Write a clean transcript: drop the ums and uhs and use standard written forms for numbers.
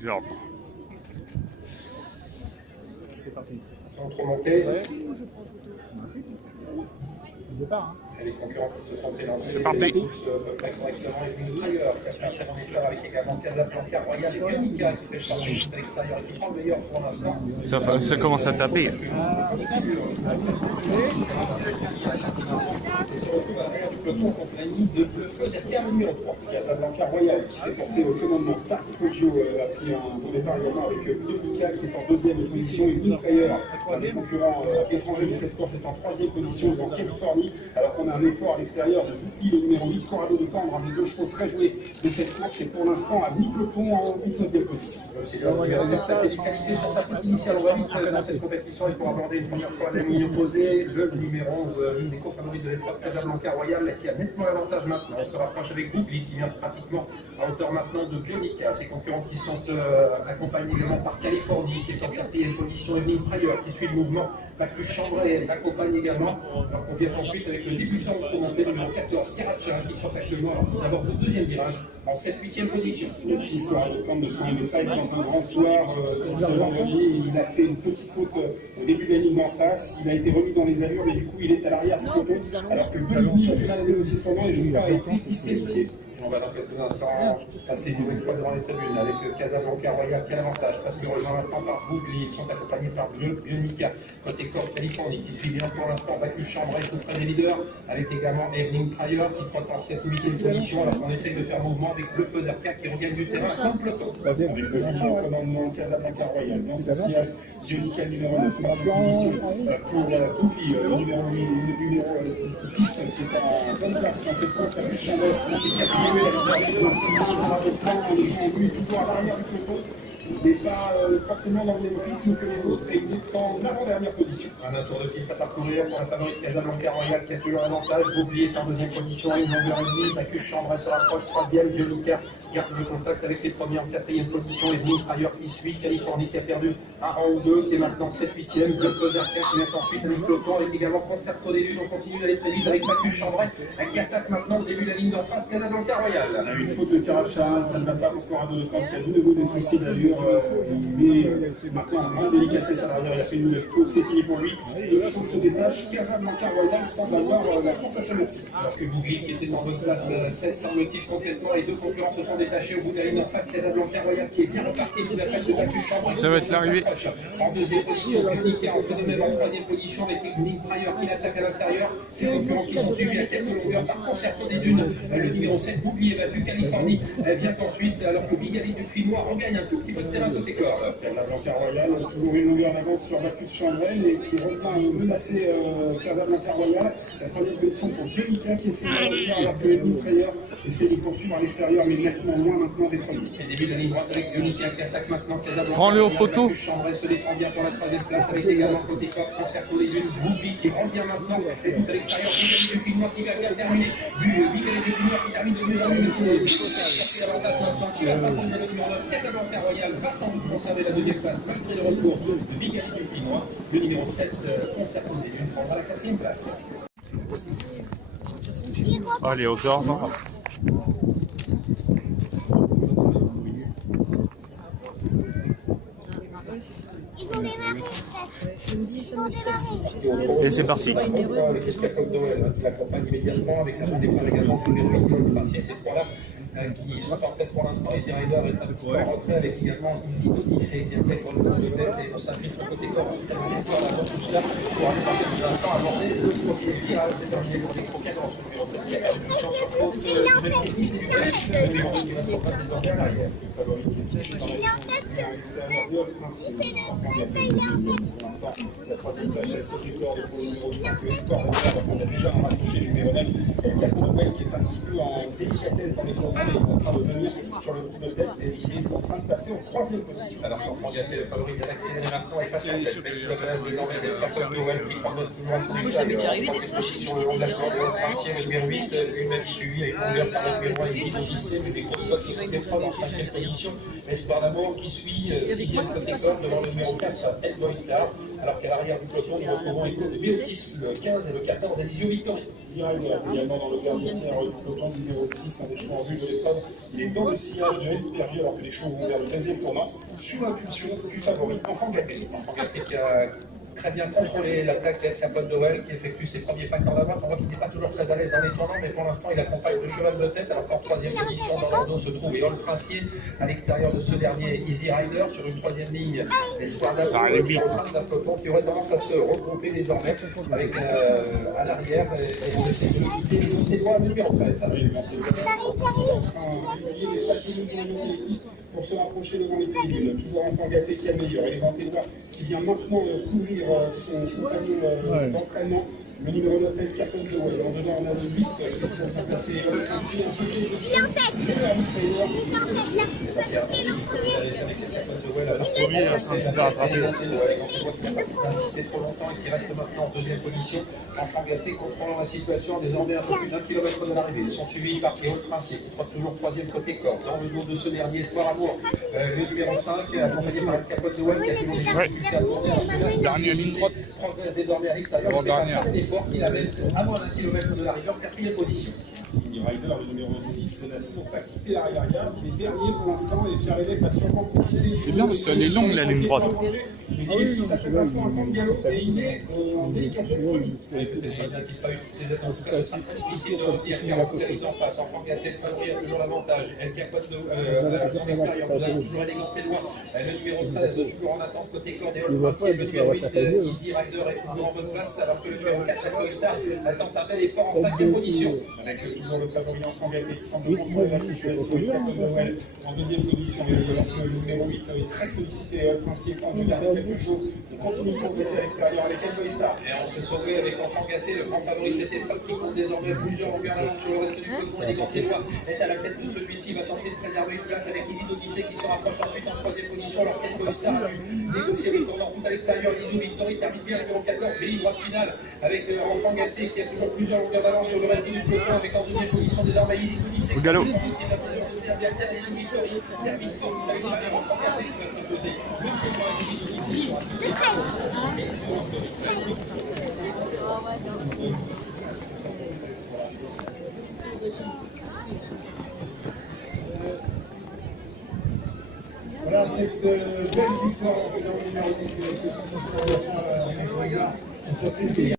Genre. Contre-montée. Ouais. Départ, hein. Les concurrents qui se sont élancés. C'est parti. Tous près correctement. Et puis ailleurs, Casper Ferrand avec également Casablanca Royal et Bionica qui fait partie de l'extérieur et qui prend le meilleur pour l'instant. Ça commence à taper. En compagnie de Feuserka numéro 3. Casablanca Royal qui s'est porté au commandement. Start Poggio a pris un bon départ également avec Bionica qui est en deuxième position et Winfrayer, un des concurrents étrangers de cette course, est en troisième position en Californie, alors qu'on a un effort à l'extérieur de Boupli, le numéro 8, Corrado de Cambre, un des deux chevaux très joués de cette course, et pour l'instant à mi-peloton en 19e position. C'est là où il a été disqualifié sur sa petite initiale. On va vite dans cette compétition et pour aborder une première fois la ligne opposée, le numéro, l'une des courses favorites de l'épreuve, Casablanca Royal, qui a nettement l'avantage maintenant. On se rapproche avec Boupli qui vient pratiquement à hauteur maintenant de Bionica. Ses concurrents qui sont accompagnés également par Californie qui est en 4e position, et Winfrayer qui suit le mouvement. Bacchus Chambray l'accompagne également. Alors qu'on vient ensuite avec le débutant de remontée numéro 14, Karacha, qui sont actuellement à abord de deuxième virage en 7-8e position. Le 6 de camp de soin de pas être dans un grand soir ce vendredi. Il a fait une petite faute au début de la ligne en face. Il a été remis dans les allures, mais du coup il est à l'arrière du peloton. Alors que Bionica a mal aussi son nom et je crois a été disqualifié. On va dans quelques instants passer une nouvelle fois devant les tribunes avec Casablanca Royal qui a l'avantage parce que rejoint maintenant par Bougli. Ils sont accompagnés par Bionica côté Corse Californie qui suit bien pour l'instant Bacchus Chambray tout près des leaders avec également Evelyn Pryor qui trotte en 7-8e position alors qu'on essaye de faire mouvement avec le Feuserka qui regagne du terrain comme le peloton. Avec le changement au commandement Casablanca Royal dans ce siège Bionica numéro 9 en position pour Bougli le numéro 10 qui est en bonne place dans cette course. Bacchus Chambray qui est quatrième. Les gens ont vu toujours à l'arrière du peloton. Il n'est pas forcément dans le même rythme que les autres et il est en avant-dernière position. Un tour de piste à parcourir pour la favorite Casablanca Royal qui a toujours l'avantage. Bougli est en deuxième position à une longueur et demie. Bacchus Chambray se rapproche troisième. Bionica garde le contact avec les premiers en quatrième position. Et Winfrayer qui suit. Californie qui a perdu un rang ou deux, qui est maintenant 7-8e. Le Feuserka qui vient ensuite avec peloton avec également Concerto des Lunes. On continue d'aller très vite avec Bacchus Chambray qui attaque maintenant au début de la ligne d'en face Casablanca Royal. On a eu une faute de Karacha, ça ne va pas pour Corrado de Cambre qui a de nouveau des soucis d'allure. Mais maintenant en grande délicatesse à l'arrière, il a fait une nouvelle faute, c'est fini pour lui. Et la se détache, Casablanca Royal semble avoir la course à sa merci. Alors que Bougli qui était en bonne place 7 semble-t-il complètement, les deux concurrents se sont détachés au bout de la ligne en face. Casablanca Royal qui est bien reparti sous la tête de Bacchus Chambray. Ça va être l'arrivée. En deuxième position, Bionica en fait de même en troisième position avec Nick Pryor qui l'attaque à l'intérieur. Ses concurrents qui sont suivis à quelques longueurs par Concerto des Dunes. Le numéro 7, Bougli est battu. Californie vient ensuite alors que Bigali du Finois regagne un tout petit peu de terrain côté corde. Casablanca Royal a toujours une longueur d'avance sur Bacchus Chambray et qui revient menacer Casablanca Royal. La première position pour Bionica qui essaie de revenir alors que Edmund Freyer essaie de poursuivre à l'extérieur mais nettement loin maintenant des premiers. Et début de la ligne droite avec Bionica qui attaque maintenant Casablanca. Prends-le au poteau. Bacchus Chambray se défend bien pour la troisième place avec également côté corde Concerto des Dunes. Bougli qui rentre bien maintenant et tout à l'extérieur. Bigali du Finois qui va bien terminer. Bigali du Finois qui termine de mieux en mieux mais c'est l'avantage maintenant qui va s'imposer le numéro 9. Casablanca Royal va sans doute conserver la deuxième place malgré le retour de Bigali du Finois. Le numéro 7, Concerto des Dunes, prendra la quatrième place. Allez, aux ordres. Et c'est parti. Avec l'escapade d'Owen qui l'accompagne immédiatement avec un départ également sous les rues de ces trois-là. Qui sont en tête pour l'instant, Easy Rider est un petit peu en retrait avec également Easy Odyssey qui est pour le coup de tête et on s'applique côté corps, ensuite avec l'espoir d'avant tout cela pour aller par quelques instants aborder le premier virage déterminé pour les croquettes dans ce numéro 16 qui a perdu une chance sur faute de technique et du test, le numéro 2 qui va trop pas désormais à l'arrière. La troisième place est côté corps pour le numéro 5, l'espoir on a déjà remarqué le numéro 9, Capodobel qui est un petit peu en délicatesse dans les combats. Il est en train de venir sur le coup de tête et il est en train de passer en troisième position. Alors qu'Enfant Gâté, le favori de l'accélérer maintenant, est passé en tête. Mais il a désormais d'être Capable Noël qui prend notre pouvoir sur Moi, ça m'est déjà arrivé d'être fâché, j'étais désirable. Le numéro 8, une même suivi avec longueur par le numéro 1, Easy Odyssey, mais des grosses fautes qui sont épreuves en cinquième position. Espoir d'amour qui suit 6e côté corde devant le numéro 4, Head Boy Star. alors qu'à l'arrière du peloton, nous retrouvons Méotis, le 15 et le 14, Elisio Victoria. Ziraïder également dans le dernier tiers du peloton numéro 6, un des chevaux en vue de l'épreuve. Il est dans le sillage de Henry Perrier alors que les chevaux vont vers le deuxième tournant, sous l'impulsion du favori, Enfant Gâté. Enfant Gâté qui a très bien contrôlé l'attaque d'El Capote de Well, qui effectue ses premiers pas en avant. On voit qu'il n'est pas toujours très à l'aise dans les tournants, mais pour l'instant il accompagne le cheval de tête, alors qu'en troisième position dans l'ordre se trouve Éole Princier, à l'extérieur de ce dernier Easy Rider, sur une troisième ligne, l'espoir d'un peloton qui aurait tendance à se regrouper désormais, avec à l'arrière, et de quitter le Télois numéro 13. Pour se rapprocher devant les tribunes, toujours Enfant Gâté qui améliore, et les Télois qui vient maintenant couvrir son compagnon d'entraînement, le numéro 9, El Capote de Well. En dedans, on a le 8 qui est placé ainsi un CT de il est en tête. Il est en tête. Ainsi, c'est trop longtemps et qui reste maintenant en deuxième position. Enfant Gâté contrôlant la situation, désormais un peu plus d'un kilomètre de l'arrivée. Ils sont suivis par Éole Princier qui trotte toujours troisième côté corde. Dans le dos de ce dernier, Espoir Amour, le numéro 5, accompagné par El Capote de Well qui a toujours des difficultés à tourner. Dernier ligne droite progresse désormais à l'extérieur. Il avait à moins d'un kilomètre de l'arrivée en quatrième position. Easy Rider, le numéro 6, n'a toujours pas quitté l'arrière-garde. Il est dernier pour l'instant et Pierre-Lévesque va sûrement profiter. C'est bien parce qu'elle est longue la ligne droite. Mais il esquisse à cet instant un camp de galop et il est en délicatesse remis. Peut-être n'a-t-il pas eu toutes ses aides. En tout cas, ce sera très difficile de revenir car Rocaille est en face. Enfant Gâté, le favori a toujours l'avantage. El Capote à son extérieur. Nous avons toujours élégant Télois. Le numéro 13, toujours en attente côté corde. Éole Princier, le numéro 8, Easy Rider est toujours en bonne place alors que le numéro 4, Toy Star, tente un bel effort en cinquième position. Avec toujours le favori Enfant Gâté qui semble contrôler la situation. El Capote de Well en deuxième position. Le numéro 8 est très sollicité. Éole Princier prend le dernier quelques jours. Il continue de progresser à l'extérieur avec Toy Star. Et on s'est sauvé avec Enfant Gâté, le grand favori de cette épreuve qui compte désormais plusieurs longueurs d'avance sur le reste du peloton. Et quand Télois est à la tête de celui-ci, va tenter de préserver une place avec Isidro Dissé qui se rapproche ensuite en troisième position. Alors Toy Star a pu négocier les tournants tout à l'extérieur. Isidro Victory termine bien numéro 14, BI droite finale avec Enfant Gâté qui a toujours plusieurs longueurs d'avance sur le reste du peloton avec en deuxième position désormais Isidro Dissé. Au galop. Voilà cette belle victoire dans le numéro 10 de